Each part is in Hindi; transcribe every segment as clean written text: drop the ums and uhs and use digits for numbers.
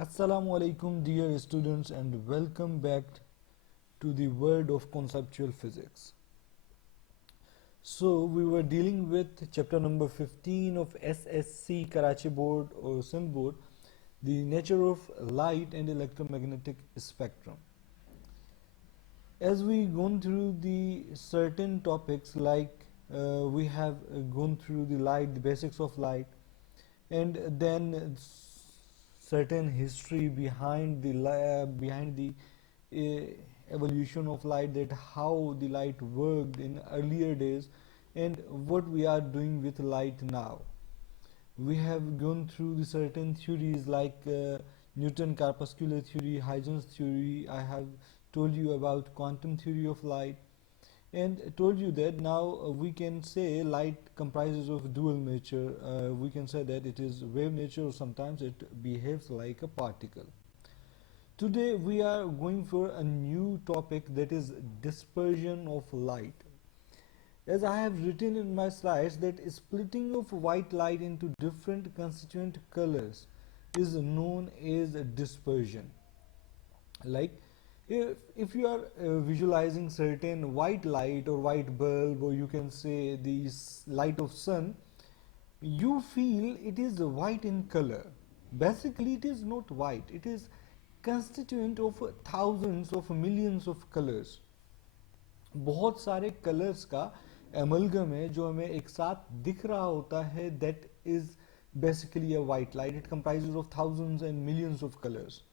Assalamu alaikum, dear students, and welcome back to the world of conceptual physics. So, we were dealing with chapter number 15 of SSC Karachi board or SIM board, the nature of light and electromagnetic spectrum. As we gone through the certain topics, like we have gone through the light, the basics of light, and then certain history behind the evolution of light, that how the light worked in earlier days and what we are doing with light now. We have gone through the certain theories like Newton corpuscular theory, Huygens theory. I have told you about quantum theory of light and told you that now we can say light comprises of dual nature. We can say that it is wave nature, or sometimes it behaves like a particle. Today we are going for a new topic, that is dispersion of light. As I have written in my slides, that splitting of white light into different constituent colors is known as dispersion. Like if you are visualizing certain white light or white bulb, or you can say the light of sun, you feel it is white in color. Basically it is not white, it is constituent of thousands of millions of colors. बहुत सारे कलर्स का एमलगम है जो हमें एक साथ दिख रहा होता है, that is basically a white light. It comprises of thousands and millions of colors.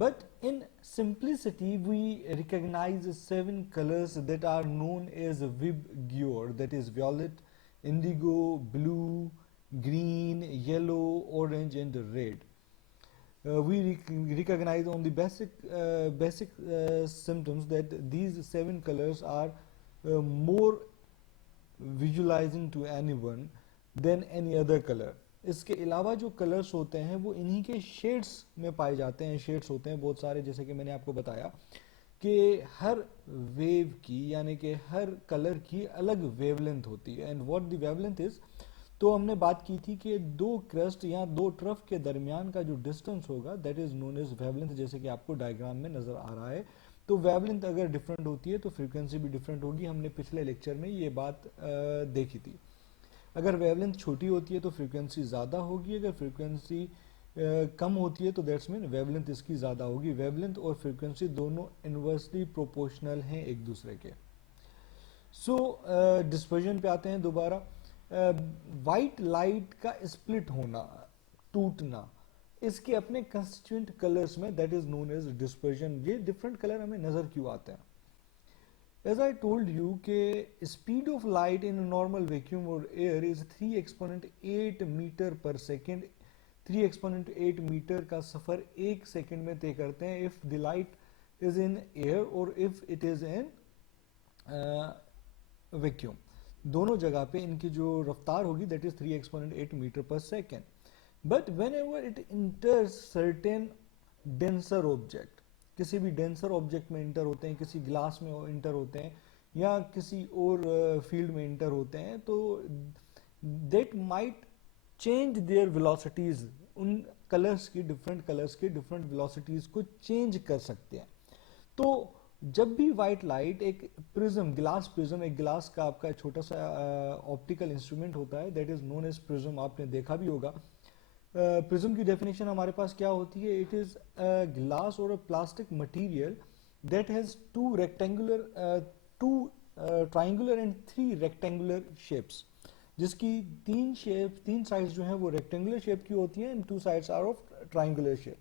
But in simplicity, we recognize 7 colors that are known as VIBGYOR, that is violet, indigo, blue, green, yellow, orange, and red. We recognize on the basic symptoms that these 7 colors are more visualizing to anyone than any other color. इसके अलावा जो कलर्स होते हैं वो इन्हीं के शेड्स में पाए जाते हैं. शेड्स होते हैं बहुत सारे, जैसे कि मैंने आपको बताया कि हर वेव की यानी कि हर कलर की अलग वेवलेंथ होती है. And what the wavelength is, तो हमने बात की थी कि दो क्रस्ट या दो ट्रफ के दरमियान का जो डिस्टेंस होगा that is known as wavelength, जैसे कि आपको डायग्राम में नजर आ रहा है. तो वेवलेंथ अगर डिफरेंट होती है तो फ्रीक्वेंसी भी डिफरेंट होगी. हमने पिछले लेक्चर में ये बात देखी थी. अगर वेवलेंथ छोटी होती है तो फ्रीक्वेंसी ज़्यादा होगी, अगर फ्रीक्वेंसी कम होती है तो दैट्स मीन वेवलेंथ इसकी ज़्यादा होगी. वेवलेंथ और फ्रीक्वेंसी दोनों इनवर्सली प्रोपोर्शनल हैं एक दूसरे के. सो डिस्पर्जन पे आते हैं दोबारा. वाइट लाइट का स्प्लिट होना, टूटना, इसके अपने कंस्टिट्यूएंट कलर्स में, that is known as dispersion. ये डिफरेंट कलर हमें नजर क्यों आते हैं? As I told you कि speed of light in a normal vacuum or air is 3 exponent 8 metre पर सेकेंड. 3 exponent 8 मीटर का सफ़र 1 सेकेंड में तय करते हैं if the light is in air or if it is in vacuum. दोनों जगह पे इनकी जो रफ्तार होगी दैट इज 3 exponent 8 मीटर पर second. But when ever it इंटर्स certain denser object, किसी भी डेंसर ऑब्जेक्ट में इंटर होते हैं, किसी ग्लास में इंटर होते हैं या किसी और फील्ड में इंटर होते हैं, तो that might change their velocities. उन कलर्स की, डिफरेंट कलर्स की डिफरेंट वेलोसिटीज को चेंज कर सकते हैं. तो जब भी वाइट लाइट एक प्रिज्म, ग्लास प्रिज्म, एक ग्लास का आपका छोटा सा ऑप्टिकल इंस्ट्रूमेंट होता है that is known as prism. आपने देखा भी होगा. प्रिज्म की डेफिनेशन हमारे पास क्या होती है? इट इज अ ग्लास और a plastic material that has two rectangular, two triangular and 3 rectangular shapes, जिसकी 3 शेप, 3 साइड्स जो हैं वो रेक्टेंगुलर शेप की होती हैं and 2 sides are of triangular shape.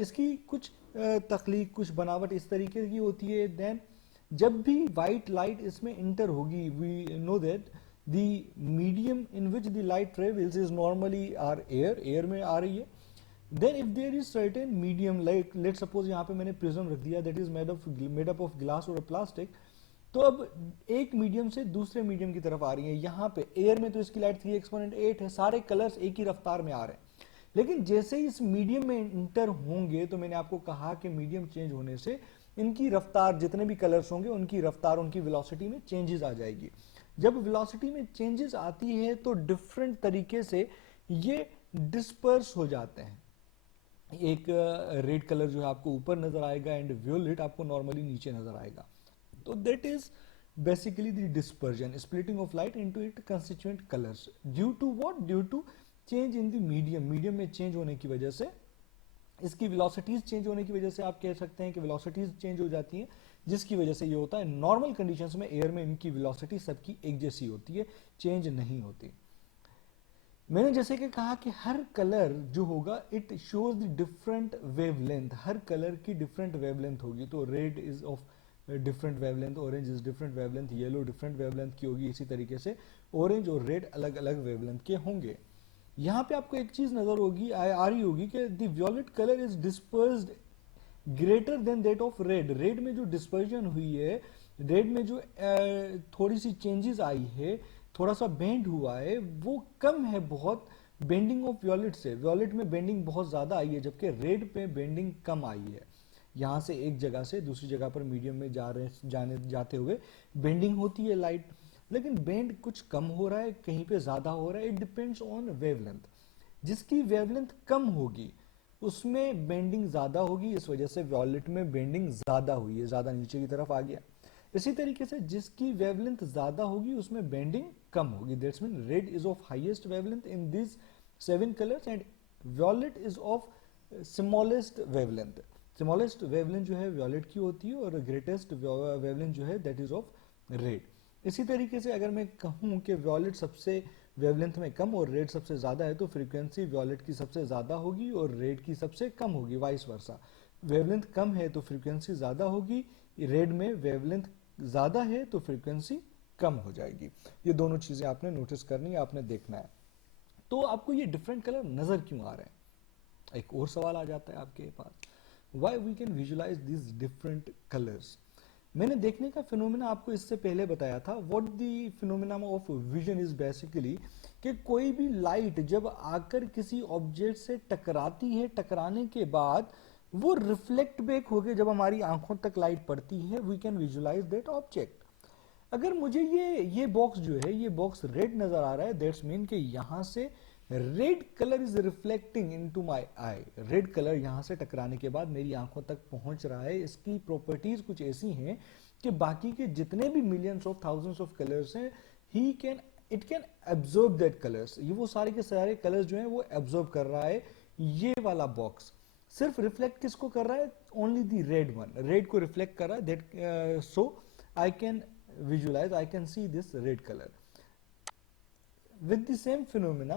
इसकी कुछ तख्लीक, कुछ बनावट इस तरीके की होती है. देन जब भी वाइट लाइट इसमें इंटर होगी, we know that the medium in which the light travels is normally or air. Air में आ रही है. Then if there is certain medium, like let suppose यहाँ पे मैंने प्रिज्म रख दिया that is made up of glass और प्लास्टिक. तो अब एक मीडियम से दूसरे मीडियम की तरफ आ रही है. यहाँ पे एयर में तो इसकी लाइट 3 exponent 8 है, सारे कलर्स एक ही रफ्तार में आ रहे हैं. लेकिन जैसे ही इस मीडियम में इंटर होंगे, तो मैंने आपको कहा कि मीडियम चेंज होने से इनकी रफ्तार, जितने भी कलर्स होंगे उनकी रफ्तार, उनकी वेलोसिटी में चेंजेस आ जाएगी. जब वेलोसिटी में चेंजेस आती है तो डिफरेंट तरीके से ये डिस्पर्स हो जाते हैं. एक रेड कलर जो है आपको ऊपर नजर आएगा एंड व्योलेट आपको नॉर्मली नीचे नजर आएगा. तो that is basically the dispersion, splitting of light into its constituent colors due to what, due to change in the medium में change होने की वजह से, इसकी वेलोसिटीज चेंज होने की वजह से आप कह सकते हैं कि वेलोसिटीज चेंज हो जाती हैं, जिसकी वजह से ये होता है. नॉर्मल कंडीशंस में एयर में इनकी वेलोसिटी सबकी एक जैसी होती है, चेंज नहीं होती. मैंने जैसे कि कहा कि हर कलर जो होगा it shows the different wavelength, her colour की डिफरेंट वेवलेंथ होगी. तो red is of different wavelength, orange is different wavelength, yellow different wavelength की होगी. इसी तरीके से ऑरेंज और रेड अलग अलग वेवलेंथ के होंगे. यहाँ पे आपको एक चीज नजर होगी आ रही होगी कि the violet colour is dispersed greater than that of red. Red में जो डिस्पर्जन हुई है, रेड में जो थोड़ी सी चेंजेस आई है, थोड़ा सा बेंड हुआ है, वो कम है बहुत बेंडिंग ऑफ वॉयलेट से. वॉयलेट में बेंडिंग बहुत ज्यादा आई है, जबकि रेड पे बेंडिंग कम आई है. यहाँ से एक जगह से दूसरी जगह पर मीडियम में जाते हुए बेंडिंग होती है लाइट, लेकिन बेंड कुछ कम हो रहा है, कहीं पे ज्यादा हो रहा है. It depends on wavelength. जिसकी वेवलेंथ कम होगी उसमें बेंडिंग ज्यादा होगी, इस वजह से वॉयलेट में बेंडिंग ज्यादा हुई है, ज्यादा नीचे की तरफ आ गया. इसी तरीके से जिसकी वेवलेंथ ज्यादा होगी उसमें बेंडिंग कम होगी. That's mean red is of highest wavelength in this 7 colours and violet is of smallest wavelength. Smallest wavelength जो है वॉयलेट की होती है और ग्रेटेस्ट वेवलेंथ जो है दैट इज ऑफ रेड. इसी तरीके से अगर मैं कहूं कि वॉयलेट सबसे वेवलेंथ में कम और रेड सबसे ज्यादा है, तो फ्रीक्वेंसी वॉयलेट की सबसे ज्यादा होगी और रेड की सबसे कम होगी, वाइस वर्सा. वेवलेंथ कम है तो फ्रीक्वेंसी ज्यादा होगी, रेड में वेवलेंथ ज्यादा है तो फ्रीक्वेंसी कम हो जाएगी. ये दोनों चीजें आपने नोटिस करनी है, आपने देखना है. तो आपको ये डिफरेंट कलर नजर क्यों आ रहे हैं? एक और सवाल आ जाता है आपके पास, why we can visualize this different colours. मैंने देखने का फिनोमेना आपको इससे पहले बताया था. What the phenomena of vision is basically कि कोई भी लाइट जब आकर किसी ऑब्जेक्ट से टकराती है, टकराने के बाद वो रिफ्लेक्ट बैक होकर जब हमारी आंखों तक लाइट पड़ती है, we can visualize that object. अगर मुझे ये बॉक्स जो है, ये बॉक्स रेड नजर आ रहा है, दैट्स मीन कि यहां से red colour is reflecting into my I. Red colour यहां से टकराने के बाद मेरी आंखों तक पहुंच रहा है. इसकी प्रॉपर्टीज कुछ ऐसी हैं कि बाकी के जितने भी millions of thousands of colours हैं, he can it can absorb that colours. ये वो सारे के सारे कलर्स जो हैं वो एब्जॉर्ब कर रहा है. ये वाला बॉक्स सिर्फ रिफ्लेक्ट किसको कर रहा है? Only the red one, red को रिफ्लेक्ट कर रहा है. That so I can visualize, I can see this red color. With the same phenomena,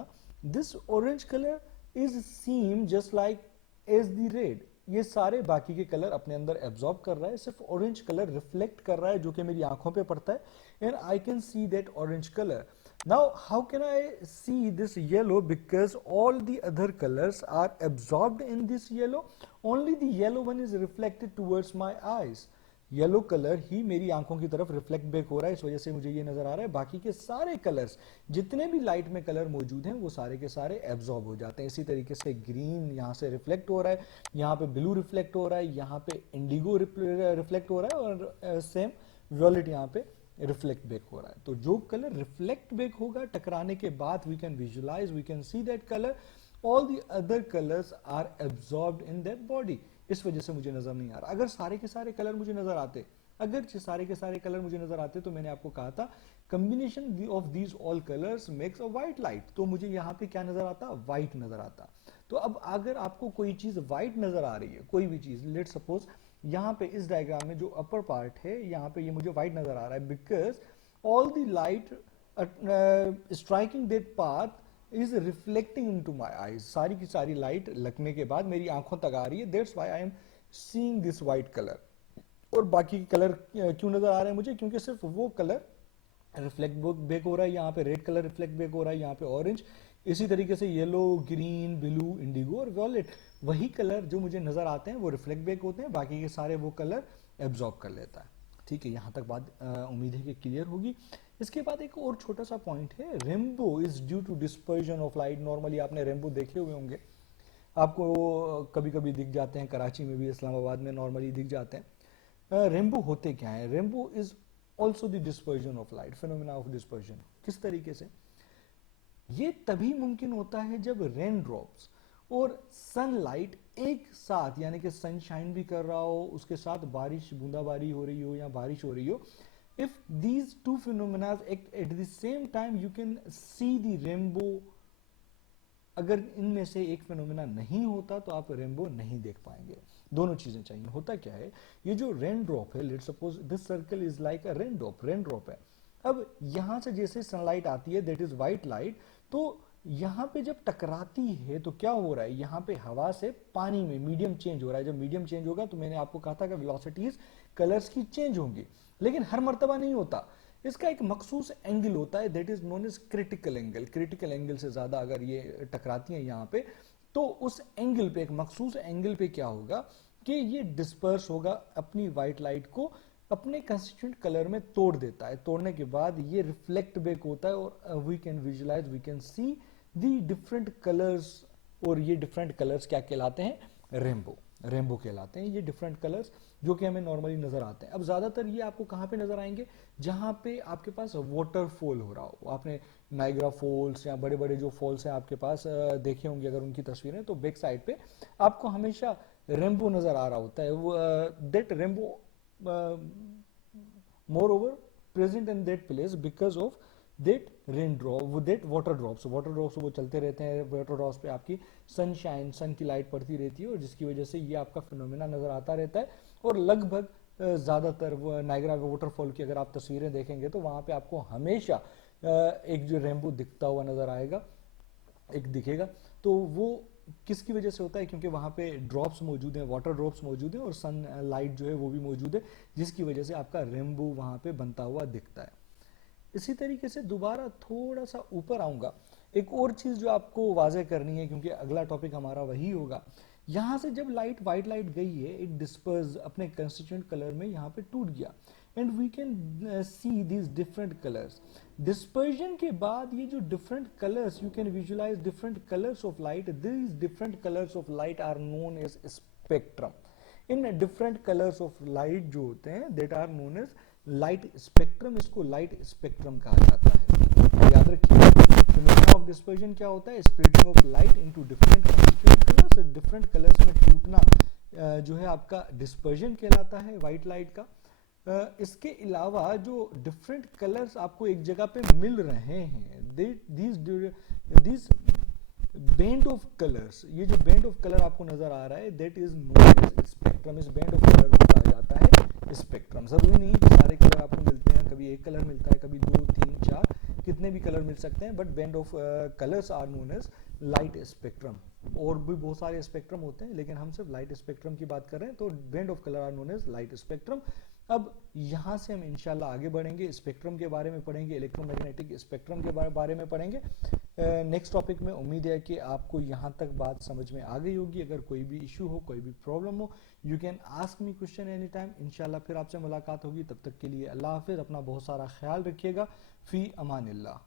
this orange color is seen just like as the red. ये सारे बाकी के कलर अपने अंदर एब्जॉर्ब कर रहा है, सिर्फ ऑरेंज कलर रिफ्लेक्ट कर रहा है जो कि मेरी आंखों पे पड़ता है. And I can see that orange colour. Now how can I see this yellow? Because all the other colours are absorbed in this yellow, only the yellow one is reflected towards my eyes. Yellow colour ही मेरी आंखों की तरफ रिफ्लेक्ट बैक हो रहा है, इस वजह से मुझे ये नजर आ रहा है. बाकी के सारे कलर्स, जितने भी लाइट में कलर मौजूद हैं, वो सारे के सारे एब्जॉर्ब हो जाते हैं. इसी तरीके से ग्रीन यहाँ से रिफ्लेक्ट हो रहा है, यहाँ पे ब्लू रिफ्लेक्ट हो रहा है, यहाँ पे इंडिगो रिफ्लेक्ट हो रहा है और सेम वॉयलेट यहाँ पे रिफ्लेक्ट बैक हो रहा है. तो जो कलर रिफ्लेक्ट बैक होगा टकराने के बाद, we can visualize, we can see that colour. All the other colours are absorbed in that body. इस वजह से मुझे नजर नहीं आ रहा. अगर सारे के सारे कलर मुझे नजर आते, अगर सारे के सारे कलर मुझे नजर आते, तो मैंने आपको कहा था combination of these all colours makes a white light. तो मुझे यहाँ पे क्या नजर आता? व्हाइट नजर आता. तो अब अगर आपको कोई चीज व्हाइट नजर आ रही है, कोई भी चीज, लेट सपोज यहाँ पे इस डायग्राम में जो अपर पार्ट है, यहाँ पे ये मुझे व्हाइट नजर आ रहा है, because all the light striking that path is reflecting into my eyes. सारी की सारी लाइट लगने के बाद मेरी आंखों तक आ रही है. That's why I am seeing this white colour. और बाकी के कलर क्यों नजर आ रहे हैं मुझे? क्योंकि सिर्फ वो कलर रिफ्लेक्ट बैक हो रहा है. यहाँ पे रेड कलर रिफ्लेक्ट बैक हो रहा है, यहाँ पे ऑरेंज, इसी तरीके से येलो, ग्रीन, ब्लू, इंडिगो और वॉयलेट, वही कलर जो मुझे नजर आते हैं वो रिफ्लेक्ट बैक होते हैं, बाकी के सारे वो कलर एब्जॉर्ब कर लेता है. ठीक है, यहाँ तक बात उम्मीद है कि क्लियर होगी. इसके बाद एक और छोटा सा पॉइंट है, rainbow is due to dispersion of light. Normally आपने रेनबो देखे हुए होंगे, आपको कभी कभी दिख जाते हैं, कराची में भी, इस्लामाबाद में नॉर्मली दिख जाते हैं. रेनबो होते क्या है? Rainbow is also the dispersion of light, phenomena of dispersion. किस तरीके से? ये तभी मुमकिन होता है जब रेन ड्रॉप्स और सनलाइट एक साथ, यानी कि सनशाइन भी कर रहा हो, उसके साथ बारिश, बूंदाबांदी हो रही हो या बारिश हो रही हो, if these two phenomena act at the same time, you can see the rainbow. अगर इनमें से एक फिनोमेना नहीं होता तो आप रेनबो नहीं देख पाएंगे। दोनों चीजें चाहिए। होता क्या है, ये जो रेन ड्रॉप है, let's suppose this circle is like a rain drop है। अब यहां से जैसे सनलाइट आती है, दैट इज व्हाइट लाइट, तो यहां पे जब टकराती है तो क्या हो रहा है, यहां पे हवा से पानी में मीडियम चेंज हो रहा है। जब मीडियम चेंज होगा तो मैंने आपको कहा था कि वेलोसिटीज कलर्स की चेंज होंगी, लेकिन हर मर्तबा नहीं होता। इसका एक मखसूस एंगल होता है, that is known as critical angle. Critical angle से ज्यादा अगर ये टकराती हैं यहाँ पे, तो उस एंगल पे, एक मखसूस एंगल पे क्या होगा कि ये डिस्पर्स होगा, अपनी व्हाइट लाइट को अपने कंस्टिट्यूएंट कलर में तोड़ देता है। तोड़ने के बाद ये रिफ्लेक्ट बैक होता है और we can visualize, we can see the different colours. और ये डिफरेंट कलर्स क्या कहलाते हैं, रेनबो। रेनबो कहलाते हैं ये डिफरेंट कलर्स जो कि हमें नॉर्मली नजर आते हैं। अब ज्यादातर ये आपको कहाँ पे नजर आएंगे, जहां पे आपके पास वाटरफॉल हो रहा हो। आपने नाइग्रा फॉल्स या बड़े बड़े जो फॉल्स हैं आपके पास देखे होंगे अगर उनकी तस्वीरें, तो बैक साइड पे आपको हमेशा रेनबो नजर आ रहा होता है। That rainbow more over present in that place because of that rain drop, that water drops. Water drops वो चलते रहते हैं, वाटर ड्रॉप्स पे आपकी सनशाइन, सन की लाइट पड़ती रहती है, और जिसकी वजह से ये आपका फिनोमेना नजर आता रहता है। और लगभग ज्यादातर नाइग्रा वाटरफॉल की अगर आप तस्वीरें देखेंगे तो वहां पे आपको हमेशा एक जो रेनबो दिखता हुआ नजर आएगा, एक दिखेगा। तो वो किसकी वजह से होता है, क्योंकि वहां पे ड्रॉप्स मौजूद हैं, वाटर ड्रॉप्स मौजूद हैं, और सन लाइट जो है वो भी मौजूद है, जिसकी वजह से आपका रेनबो वहां पे बनता हुआ दिखता है। इसी तरीके से दोबारा थोड़ा सा ऊपर आऊंगा, एक और चीज जो आपको वाजे करनी है, क्योंकि अगला टॉपिक हमारा वही होगा। यहां से जब लाइट, व्हाइट लाइट गई है, इट डिस्पर्स अपने कंस्टिट्यूएंट कलर में यहाँ पे टूट गया, and we can see these different colours. Dispersion के बाद ये जो different colours, you can visualize different colours of light. These different colours of light are known as spectrum. इन डिफरेंट कलर्स ऑफ लाइट जो होते हैं, that are known as light spectrum. इसको लाइट स्पेक्ट्रम कहा जाता है। याद रखिए, फिनोमेना ऑफ डिस्पर्जन क्या होता है, splitting of light into different constituent colours. Different colours में टूटना जो है आपका डिस्पर्जन कहलाता है व्हाइट लाइट का। इसके अलावा जो डिफरेंट कलर्स आपको एक जगह पे मिल रहे हैं, दीज बैंड ऑफ कलर्स, ये जो बैंड ऑफ कलर आपको नजर आ रहा है, that is known as spectrum. इस बैंड ऑफ कलर को कहा जाता है स्पेक्ट्रम। जरूरी नहीं कि सारे कलर आपको मिलते हैं, कभी एक कलर मिलता है, कभी 2, 3, 4, कितने भी कलर मिल सकते हैं, but band of colours are known as light spectrum. और भी बहुत सारे स्पेक्ट्रम होते हैं, लेकिन हम सिर्फ लाइट स्पेक्ट्रम की बात कर रहे हैं, तो band of colour are known as light spectrum. अब यहां से हम इंशाल्लाह आगे बढ़ेंगे, स्पेक्ट्रम के बारे में पढ़ेंगे, इलेक्ट्रोमैग्नेटिक स्पेक्ट्रम के बारे में पढ़ेंगे नेक्स्ट टॉपिक में। उम्मीद है कि आपको यहाँ तक बात समझ में आ गई होगी। अगर कोई भी इशू हो, कोई भी प्रॉब्लम हो, you can ask me question any time. इंशाल्लाह फिर आपसे मुलाकात होगी, तब तक के लिए अल्लाह हाफिज। अपना बहुत सारा ख्याल रखिएगा। फी अमानिल्लाह।